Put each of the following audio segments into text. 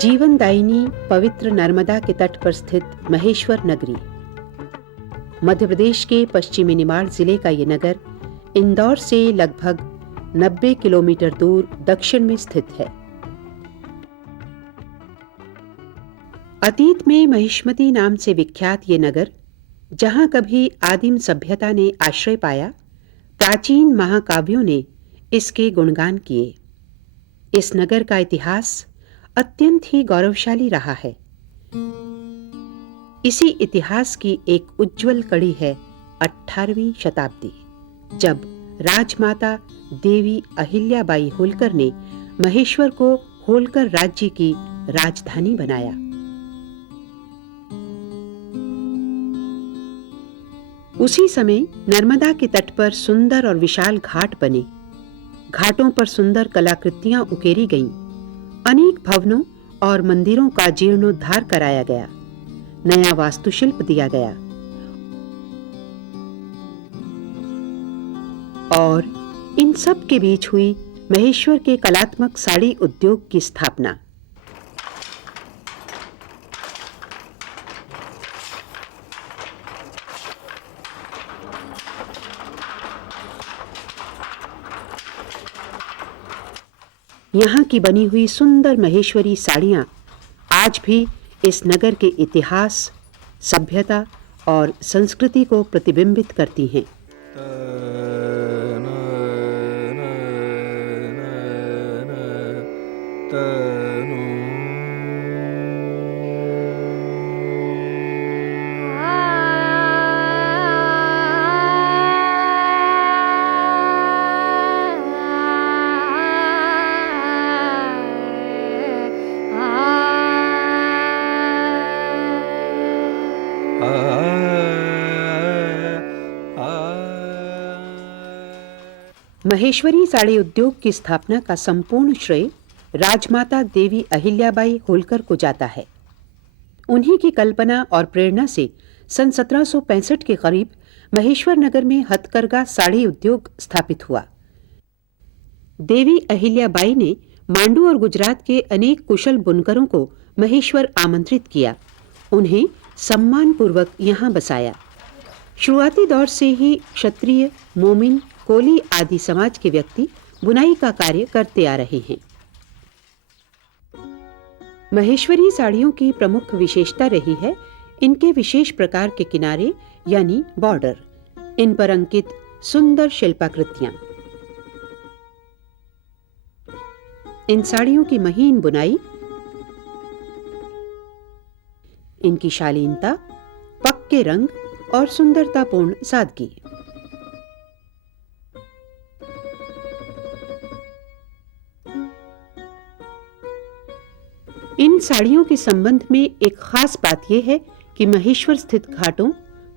जीवनदायिनी पवित्र नर्मदा के तट पर स्थित महेश्वर नगरी। मध्य प्रदेश के पश्चिमी निमाड़ जिले का ये नगर इंदौर से लगभग 90 किलोमीटर दूर दक्षिण में स्थित है। अतीत में महिष्मती नाम से विख्यात ये नगर, जहां कभी आदिम सभ्यता ने आश्रय पाया, प्राचीन महाकाव्यों ने इसके गुणगान किए। इस नगर का इतिहास अत्यंत ही गौरवशाली रहा है। इसी इतिहास की एक उज्जवल कड़ी है 18वीं शताब्दी, जब राजमाता देवी अहिल्याबाई होलकर ने महेश्वर को होलकर राज्य की राजधानी बनाया। उसी समय नर्मदा के तट पर सुंदर और विशाल घाट बने। घाटों पर सुंदर कलाकृतियां उकेरी गईं। अनेक भवनों और मंदिरों का जीर्णोद्धार कराया गया, नया वास्तुशिल्प दिया गया और इन सब के बीच हुई महेश्वर के कलात्मक साड़ी उद्योग की स्थापना। यहाँ की बनी हुई सुंदर महेश्वरी साड़ियाँ आज भी इस नगर के इतिहास, सभ्यता और संस्कृति को प्रतिबिंबित करती हैं। महेश्वरी साड़ी उद्योग की स्थापना का संपूर्ण श्रेय राजमाता देवी अहिल्याबाई होलकर को जाता है। उन्हीं की कल्पना और प्रेरणा से सन 1765 के करीब महेश्वर नगर में हथकरघा साड़ी उद्योग स्थापित हुआ। देवी अहिल्याबाई ने मांडू और गुजरात के अनेक कुशल बुनकरों को महेश्वर आमंत्रित किया, उन्हें सम्मानपूर्वक यहाँ बसाया। शुरुआती दौर से ही क्षत्रिय, मोमिन, कोली आदि समाज के व्यक्ति बुनाई का कार्य करते आ रहे हैं। महेश्वरी साड़ियों की प्रमुख विशेषता रही है इनके विशेष प्रकार के किनारे यानी बॉर्डर, इन पर अंकित सुंदर शिल्पाकृतियां। इन साड़ियों की महीन बुनाई, इनकी शालीनता, पक्के रंग और सुंदरतापूर्ण सादगी। इन साड़ियों के संबंध में एक खास बात यह है कि महेश्वर स्थित घाटों,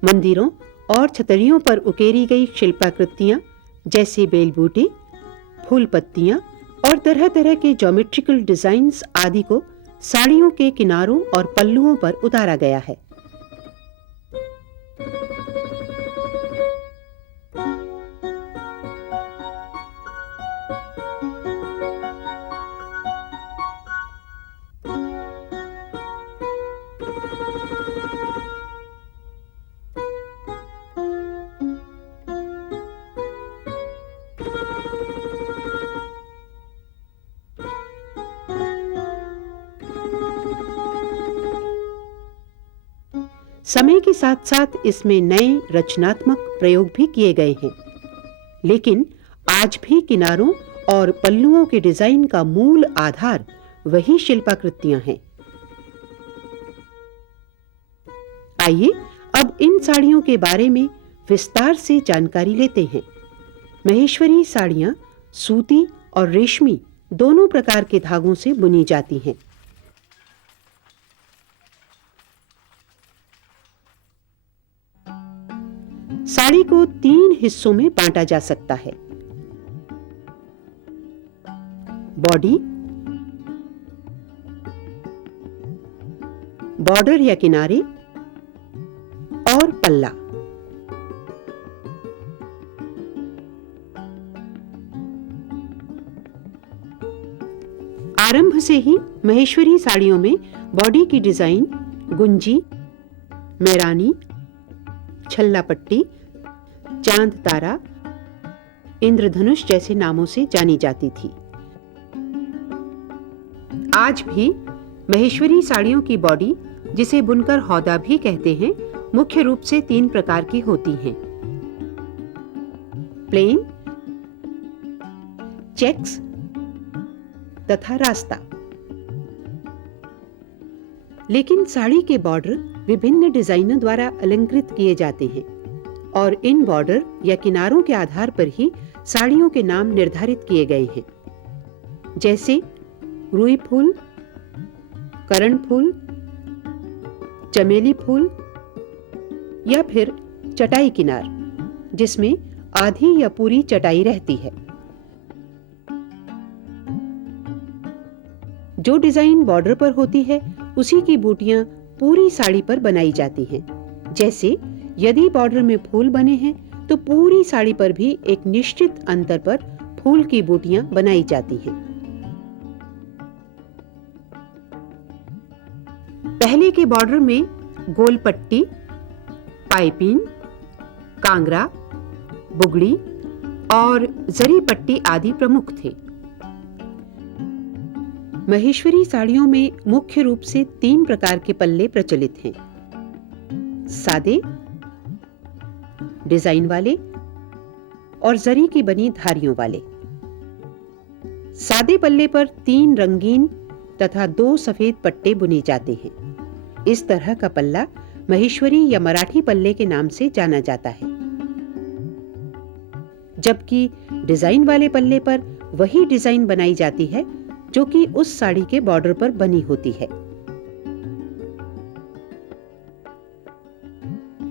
मंदिरों और छतरियों पर उकेरी गई शिल्पाकृतियां जैसे बेलबूटे, फूल पत्तियां और तरह तरह के ज्योमेट्रिकल डिजाइन्स आदि को साड़ियों के किनारों और पल्लुओं पर उतारा गया है। समय के साथ साथ इसमें नए रचनात्मक प्रयोग भी किए गए हैं, लेकिन आज भी किनारों और पल्लुओं के डिजाइन का मूल आधार वही शिल्पाकृतियां हैं। आइए अब इन साड़ियों के बारे में विस्तार से जानकारी लेते हैं। महेश्वरी साड़ियां सूती और रेशमी दोनों प्रकार के धागों से बुनी जाती हैं। साड़ी को 3 हिस्सों में बांटा जा सकता है: बॉडी, बॉर्डर या किनारे और पल्ला। आरंभ से ही महेश्वरी साड़ियों में बॉडी की डिजाइन गुंजी, मैरानी, छल्ला पट्टी, चांद तारा, इंद्रधनुष जैसे नामों से जानी जाती थी। आज भी महेश्वरी साड़ियों की बॉडी, जिसे बुनकर हौदा भी कहते हैं, मुख्य रूप से 3 प्रकार की होती हैं: प्लेन, चेक्स तथा रास्ता। लेकिन साड़ी के बॉर्डर विभिन्न डिजाइनों द्वारा अलंकृत किए जाते हैं और इन बॉर्डर या किनारों के आधार पर ही साड़ियों के नाम निर्धारित किए गए हैं, जैसे रुई फूल, करण फूल, चमेली फूल या फिर चटाई किनार, जिसमें आधी या पूरी चटाई रहती है। जो डिजाइन बॉर्डर पर होती है उसी की बूटियां पूरी साड़ी पर बनाई जाती हैं। जैसे यदि बॉर्डर में फूल बने हैं तो पूरी साड़ी पर भी एक निश्चित अंतर पर फूल की बूटियां बनाई जाती हैं। पहले के बॉर्डर में गोल पट्टी, पाइपिंग, कांगरा, बुगड़ी और जरी पट्टी आदि प्रमुख थे। महेश्वरी साड़ियों में मुख्य रूप से 3 प्रकार के पल्ले प्रचलित हैं: सादे, डिजाइन वाले और जरी की बनी धारियों वाले। सादे पल्ले पर 3 रंगीन तथा 2 सफेद पट्टे बुने जाते हैं। इस तरह का पल्ला महेश्वरी या मराठी पल्ले के नाम से जाना जाता है। जबकि डिजाइन वाले पल्ले पर वही डिजाइन बनाई जाती है जो कि उस साड़ी के बॉर्डर पर बनी होती है।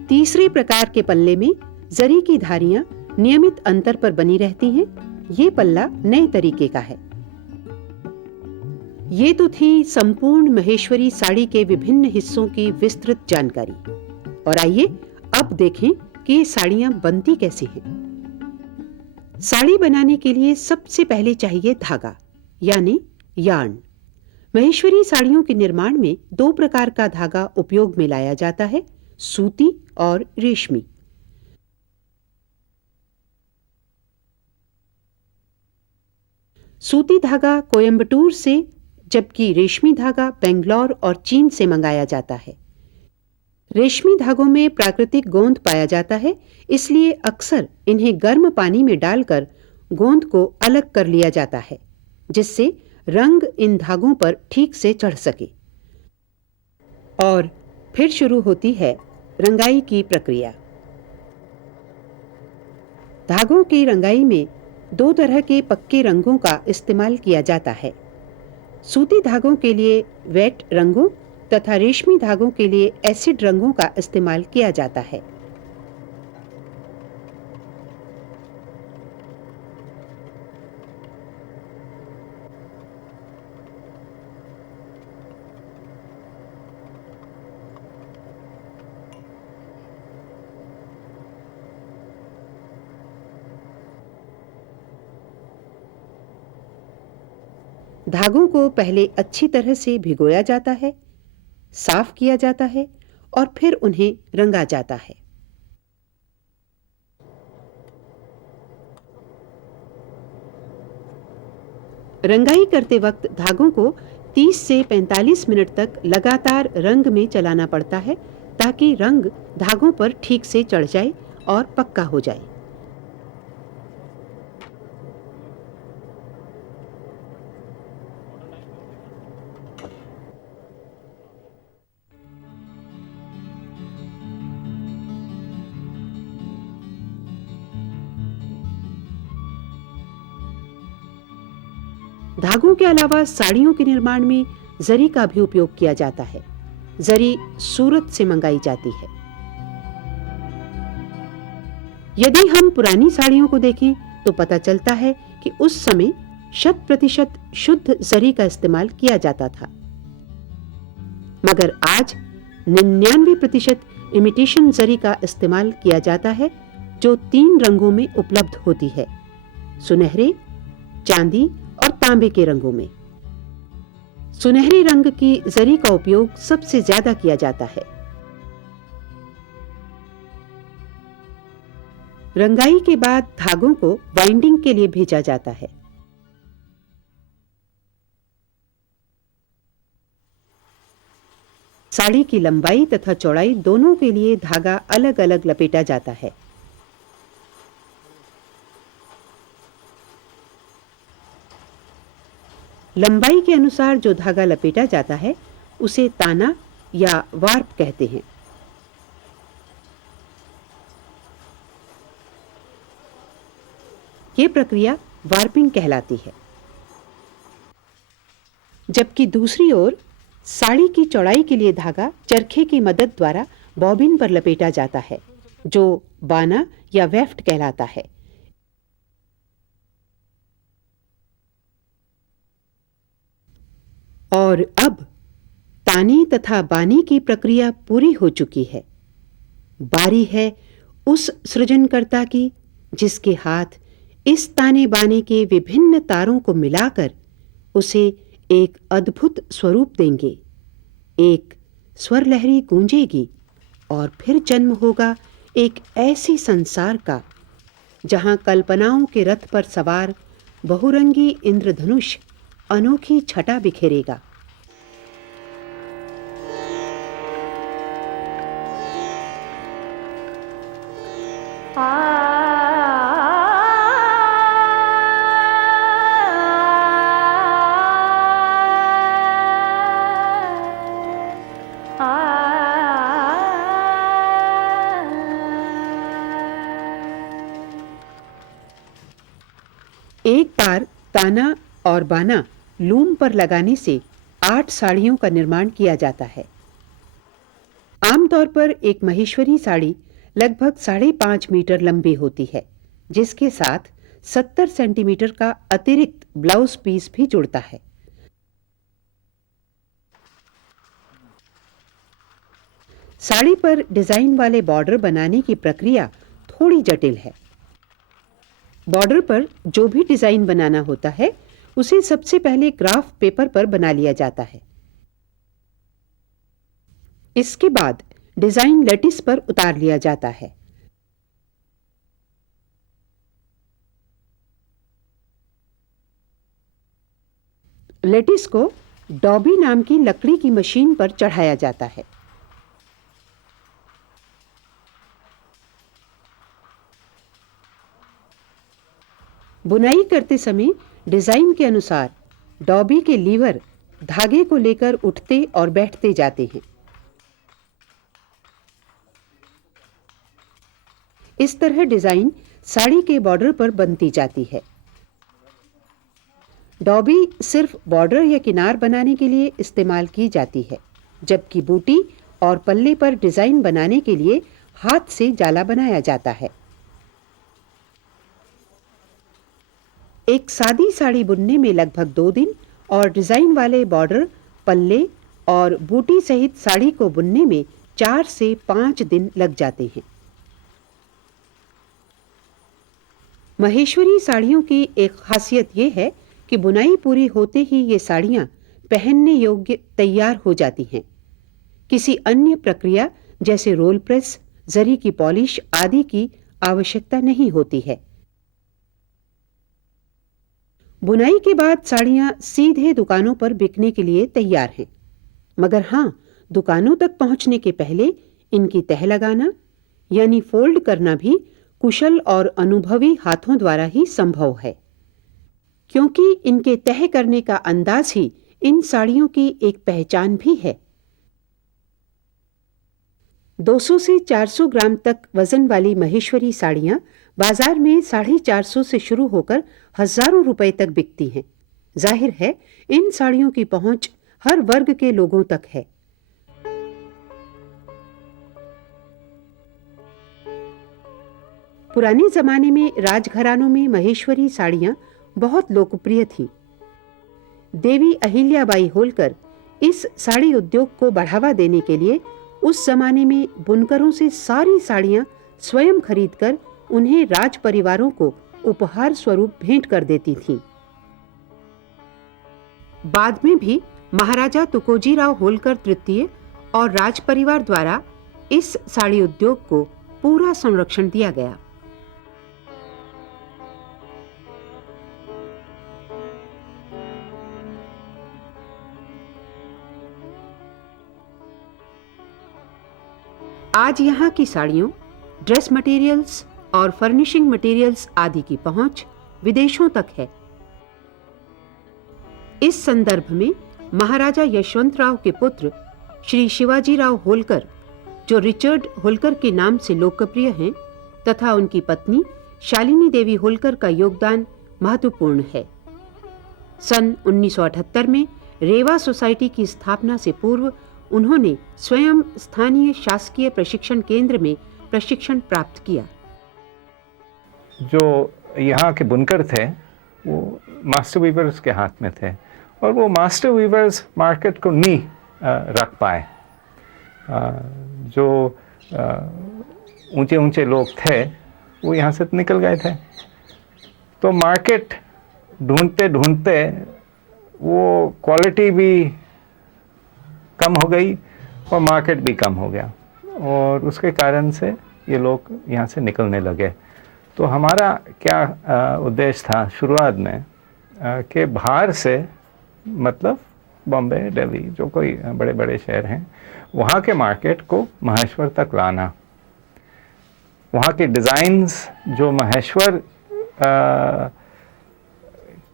तीसरे प्रकार के पल्ले में जरी की धारियां नियमित अंतर पर बनी रहती हैं। ये पल्ला नए तरीके का है। ये तो थी संपूर्ण महेश्वरी साड़ी के विभिन्न हिस्सों की विस्तृत जानकारी। और आइए अब देखें कि ये साड़ियां बनती कैसे हैं। साड़ी बनाने के लिए सबसे पहले चाहिए धागा, यानी यार्न। महेश्वरी साड़ियों के निर्माण में 2 प्रकार का धागा उपयोग में लाया जाता है: सूती और रेशमी। सूती धागा कोयंबटूर से, जबकि रेशमी धागा बेंगलोर और चीन से मंगाया जाता है। रेशमी धागों में प्राकृतिक गोंद पाया जाता है, इसलिए अक्सर इन्हें गर्म पानी में डालकर गोंद को अलग कर लिया जाता है, जिससे रंग इन धागों पर ठीक से चढ़ सके। और फिर शुरू होती है रंगाई की प्रक्रिया। धागों की रंगाई में 2 तरह के पक्के रंगों का इस्तेमाल किया जाता है: सूती धागों के लिए वेट रंगों तथा रेशमी धागों के लिए एसिड रंगों का इस्तेमाल किया जाता है। धागों को पहले अच्छी तरह से भिगोया जाता है, साफ किया जाता है और फिर उन्हें रंगा जाता है। रंगाई करते वक्त धागों को 30 से 45 मिनट तक लगातार रंग में चलाना पड़ता है, ताकि रंग धागों पर ठीक से चढ़ जाए और पक्का हो जाए। धागों के अलावा साड़ियों के निर्माण में जरी का भी उपयोग किया जाता है। जरी सूरत से मंगाई जाती है। यदि हम पुरानी साड़ियों को देखें तो पता चलता है कि उस समय 100% शुद्ध जरी का इस्तेमाल किया जाता था, मगर आज 99% इमिटेशन जरी का इस्तेमाल किया जाता है, जो 3 रंगों में उपलब्ध होती है: सुनहरे, चांदी और तांबे के रंगों में। सुनहरे रंग की जरी का उपयोग सबसे ज्यादा किया जाता है। रंगाई के बाद धागों को बाइंडिंग के लिए भेजा जाता है। साड़ी की लंबाई तथा चौड़ाई दोनों के लिए धागा अलग अलग लपेटा जाता है। लंबाई के अनुसार जो धागा लपेटा जाता है उसे ताना या वार्प कहते हैं। यह प्रक्रिया वार्पिंग कहलाती है। जबकि दूसरी ओर साड़ी की चौड़ाई के लिए धागा चरखे की मदद द्वारा बॉबिन पर लपेटा जाता है, जो बाना या वेफ्ट कहलाता है। और अब ताने तथा बाने की प्रक्रिया पूरी हो चुकी है। बारी है उस सृजनकर्ता की जिसके हाथ इस ताने बाने के विभिन्न तारों को मिलाकर उसे एक अद्भुत स्वरूप देंगे। एक स्वर लहरी गूंजेगी और फिर जन्म होगा एक ऐसी संसार का जहां कल्पनाओं के रथ पर सवार बहुरंगी इंद्रधनुष अनोखी छटा बिखेरेगा। एक बार ताना और बाना लूम पर लगाने से 8 साड़ियों का निर्माण किया जाता है। आमतौर पर एक महेश्वरी साड़ी लगभग 5.5 मीटर लंबी होती है, जिसके साथ 70 सेंटीमीटर का अतिरिक्त ब्लाउज पीस भी जुड़ता है। साड़ी पर डिजाइन वाले बॉर्डर बनाने की प्रक्रिया थोड़ी जटिल है। बॉर्डर पर जो भी डिजाइन बनाना होता है उसे सबसे पहले ग्राफ पेपर पर बना लिया जाता है। इसके बाद डिजाइन लेटिस पर उतार लिया जाता है। लेटिस को डॉबी नाम की लकड़ी की मशीन पर चढ़ाया जाता है। बुनाई करते समय डिजाइन के अनुसार डॉबी के लीवर धागे को लेकर उठते और बैठते जाते हैं। इस तरह डिजाइन साड़ी के बॉर्डर पर बनती जाती है। डॉबी सिर्फ बॉर्डर या किनार बनाने के लिए इस्तेमाल की जाती है, जबकि बूटी और पल्ले पर डिजाइन बनाने के लिए हाथ से जाला बनाया जाता है। एक सादी साड़ी बुनने में लगभग 2 दिन और डिजाइन वाले बॉर्डर, पल्ले और बूटी सहित साड़ी को बुनने में 4 से 5 दिन लग जाते हैं। महेश्वरी साड़ियों की एक खासियत यह है कि बुनाई पूरी होते ही ये साड़ियां पहनने योग्य तैयार हो जाती हैं। किसी अन्य प्रक्रिया जैसे रोल प्रेस, जरी की पॉलिश आदि की आवश्यकता नहीं होती है। बुनाई के बाद साड़ियां सीधे दुकानों पर बिकने के लिए तैयार हैं, मगर हाँ, दुकानों तक पहुंचने के पहले इनकी तह लगाना यानी फोल्ड करना भी कुशल और अनुभवी हाथों द्वारा ही संभव है, क्योंकि इनके तह करने का अंदाज ही इन साड़ियों की एक पहचान भी है। 200 से 400 ग्राम तक वजन वाली महेश्वरी साड़ियां बाजार में 450 से शुरू होकर हजारों रुपए तक बिकती हैं। जाहिर है इन साड़ियों की पहुंच हर वर्ग के लोगों तक है। पुराने जमाने में राजघरानों में महेश्वरी साड़ियां बहुत लोकप्रिय थी। देवी अहिल्याबाई होलकर इस साड़ी उद्योग को बढ़ावा देने के लिए उस जमाने में बुनकरों से सारी साड़ियां स्वयं खरीदकर उन्हें राज परिवारों को उपहार स्वरूप भेंट कर देती थीं। बाद में भी महाराजा तुकोजीराव होलकर तृतीय और राज परिवार द्वारा इस साड़ी उद्योग को पूरा संरक्षण दिया गया। आज यहाँ की साड़ियों, ड्रेस मटेरियल्स और फर्निशिंग मटेरियल्स आदि की पहुंच विदेशों तक है। इस संदर्भ में महाराजा यशवंतराव के पुत्र श्री शिवाजीराव होलकर, जो रिचर्ड होलकर के नाम से लोकप्रिय हैं, तथा उनकी पत्नी शालिनी देवी होलकर का योगदान महत्वपूर्ण है। सन 1978 में रेवा सोसाइटी की स्थापना से पूर्व उन्होंने स्वयं स्थानीय शासकीय प्रशिक्षण केंद्र में प्रशिक्षण प्राप्त किया। जो यहाँ के बुनकर थे वो मास्टर वीवर्स के हाथ में थे और वो मास्टर वीवर्स मार्केट को नहीं रख पाए। जो ऊंचे ऊंचे लोग थे वो यहाँ से निकल गए थे, तो मार्केट ढूंढते ढूंढते वो क्वालिटी भी कम हो गई और मार्केट भी कम हो गया और उसके कारण से ये लोग यहाँ से निकलने लगे। तो हमारा क्या उद्देश्य था शुरुआत में कि बाहर से, मतलब बॉम्बे, दिल्ली, जो कोई बड़े बड़े शहर हैं, वहाँ के मार्केट को महेश्वर तक लाना। वहाँ के डिज़ाइंस जो महेश्वर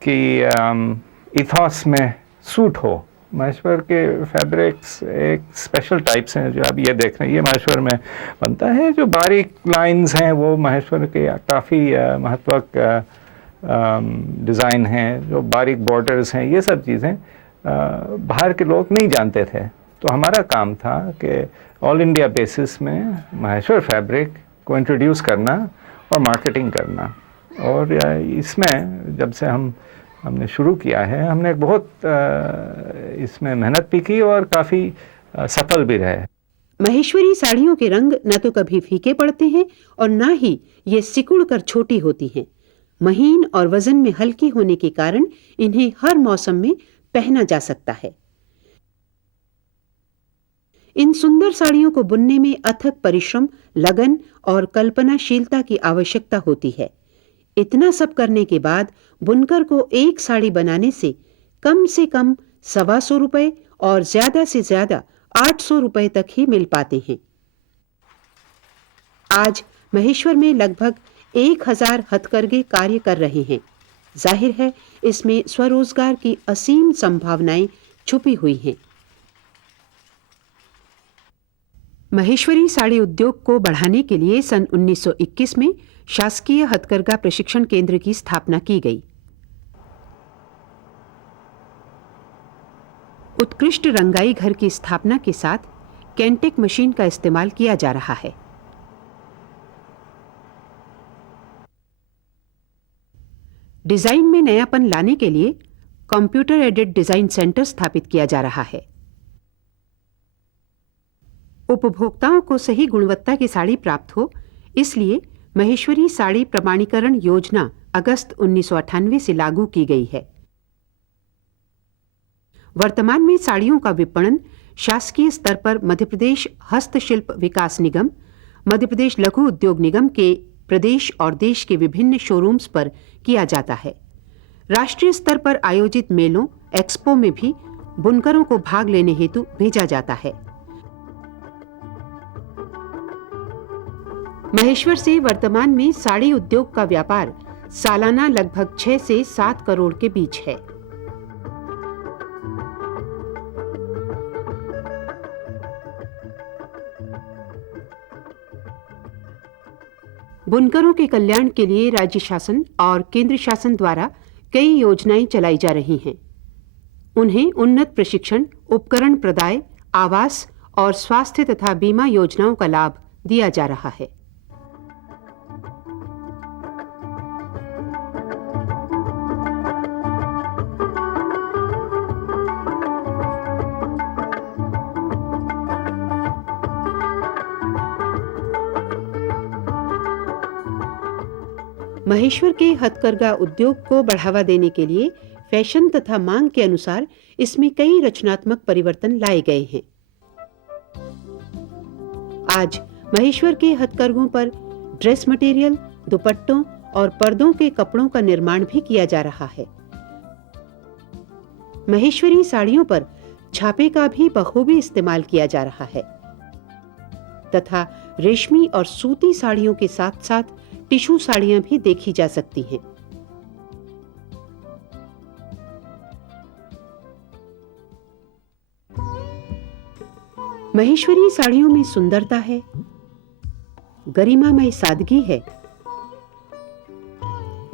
की इथॉस में सूट हो। महेश्वर के फैब्रिक्स एक स्पेशल टाइप्स हैं जो आप ये देख रहे हैं, ये महेश्वर में बनता है। जो बारीक लाइंस हैं वो महेश्वर के काफ़ी महत्वक डिज़ाइन हैं। जो बारीक बॉर्डर्स हैं, ये सब चीज़ें बाहर के लोग नहीं जानते थे। तो हमारा काम था कि ऑल इंडिया बेसिस में महेश्वर फैब्रिक को इंट्रोड्यूस करना और मार्केटिंग करना। और इसमें जब से हमने शुरू किया है, हमने बहुत इसमें मेहनत भी की और काफ़ी सफल भी रहे। महेश्वरी साड़ियों के रंग न तो कभी फीके पड़ते हैं और न ही ये सिकुड़ कर छोटी होती हैं। महीन और वजन में हल्की होने के कारण इन्हें हर मौसम में पहना जा सकता है। इन सुंदर साड़ियों को बुनने में अथक परिश्रम, लगन और कल्पनाशीलता की आवश्यकता होती है। इतना सब करने के बाद बुनकर को एक साड़ी बनाने से कम 125 रुपए और ज्यादा से ज्यादा 800 रुपए तक ही मिल पाते हैं। आज महेश्वर में लगभग 1000 हथकरघे कार्य कर रहे हैं। जाहिर है इसमें स्वरोजगार की असीम संभावनाएं छुपी हुई हैं। महेश्वरी साड़ी उद्योग को बढ़ाने के लिए सन 1921 में शासकीय हथकरघा प्रशिक्षण केंद्र की स्थापना की गई। उत्कृष्ट रंगाई घर की स्थापना के साथ कैंटेक मशीन का इस्तेमाल किया जा रहा है। डिजाइन में नयापन लाने के लिए कंप्यूटर एडेड डिजाइन सेंटर स्थापित किया जा रहा है। उपभोक्ताओं को सही गुणवत्ता की साड़ी प्राप्त हो, इसलिए महेश्वरी साड़ी प्रमाणीकरण योजना अगस्त 1998 से लागू की गई है। वर्तमान में साड़ियों का विपणन शासकीय स्तर पर मध्य प्रदेश हस्तशिल्प विकास निगम, मध्य प्रदेश लघु उद्योग निगम के प्रदेश और देश के विभिन्न शोरूम्स पर किया जाता है। राष्ट्रीय स्तर पर आयोजित मेलों, एक्सपो में भी बुनकरों को भाग लेने हेतु भेजा जाता है। महेश्वर से वर्तमान में साड़ी उद्योग का व्यापार सालाना लगभग 6 से 7 करोड़ के बीच है। बुनकरों के कल्याण के लिए राज्य शासन और केंद्र शासन द्वारा कई योजनाएं चलाई जा रही हैं। उन्हें उन्नत प्रशिक्षण, उपकरण प्रदाय, आवास और स्वास्थ्य तथा बीमा योजनाओं का लाभ दिया जा रहा है। महेश्वर के हथकरघा उद्योग को बढ़ावा देने के लिए फैशन तथा मांग के अनुसार इसमें कई रचनात्मक परिवर्तन लाए गए हैं। आज महेश्वर के हथकरघों पर ड्रेस मटेरियल, दुपट्टों और पर्दों के कपड़ों का निर्माण भी किया जा रहा है। महेश्वरी साड़ियों पर छापे का भी बखूबी इस्तेमाल किया जा रहा है तथा रेशमी और सूती साड़ियों के साथ साथ टिश्यू साड़ियां भी देखी जा सकती हैं। महेश्वरी साड़ियों में सुंदरता है, गरिमामय सादगी है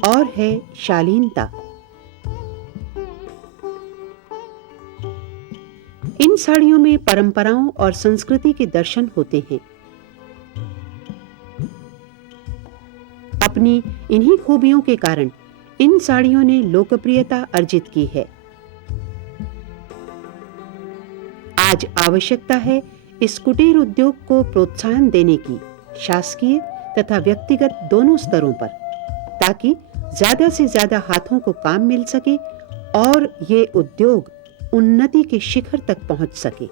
और है शालीनता। इन साड़ियों में परंपराओं और संस्कृति के दर्शन होते हैं। अपनी इन्हीं खूबियों के कारण इन साड़ियों ने लोकप्रियता अर्जित की है। आज आवश्यकता है इस कुटीर उद्योग को प्रोत्साहन देने की, शासकीय तथा व्यक्तिगत दोनों स्तरों पर, ताकि ज्यादा से ज्यादा हाथों को काम मिल सके और ये उद्योग उन्नति के शिखर तक पहुंच सके।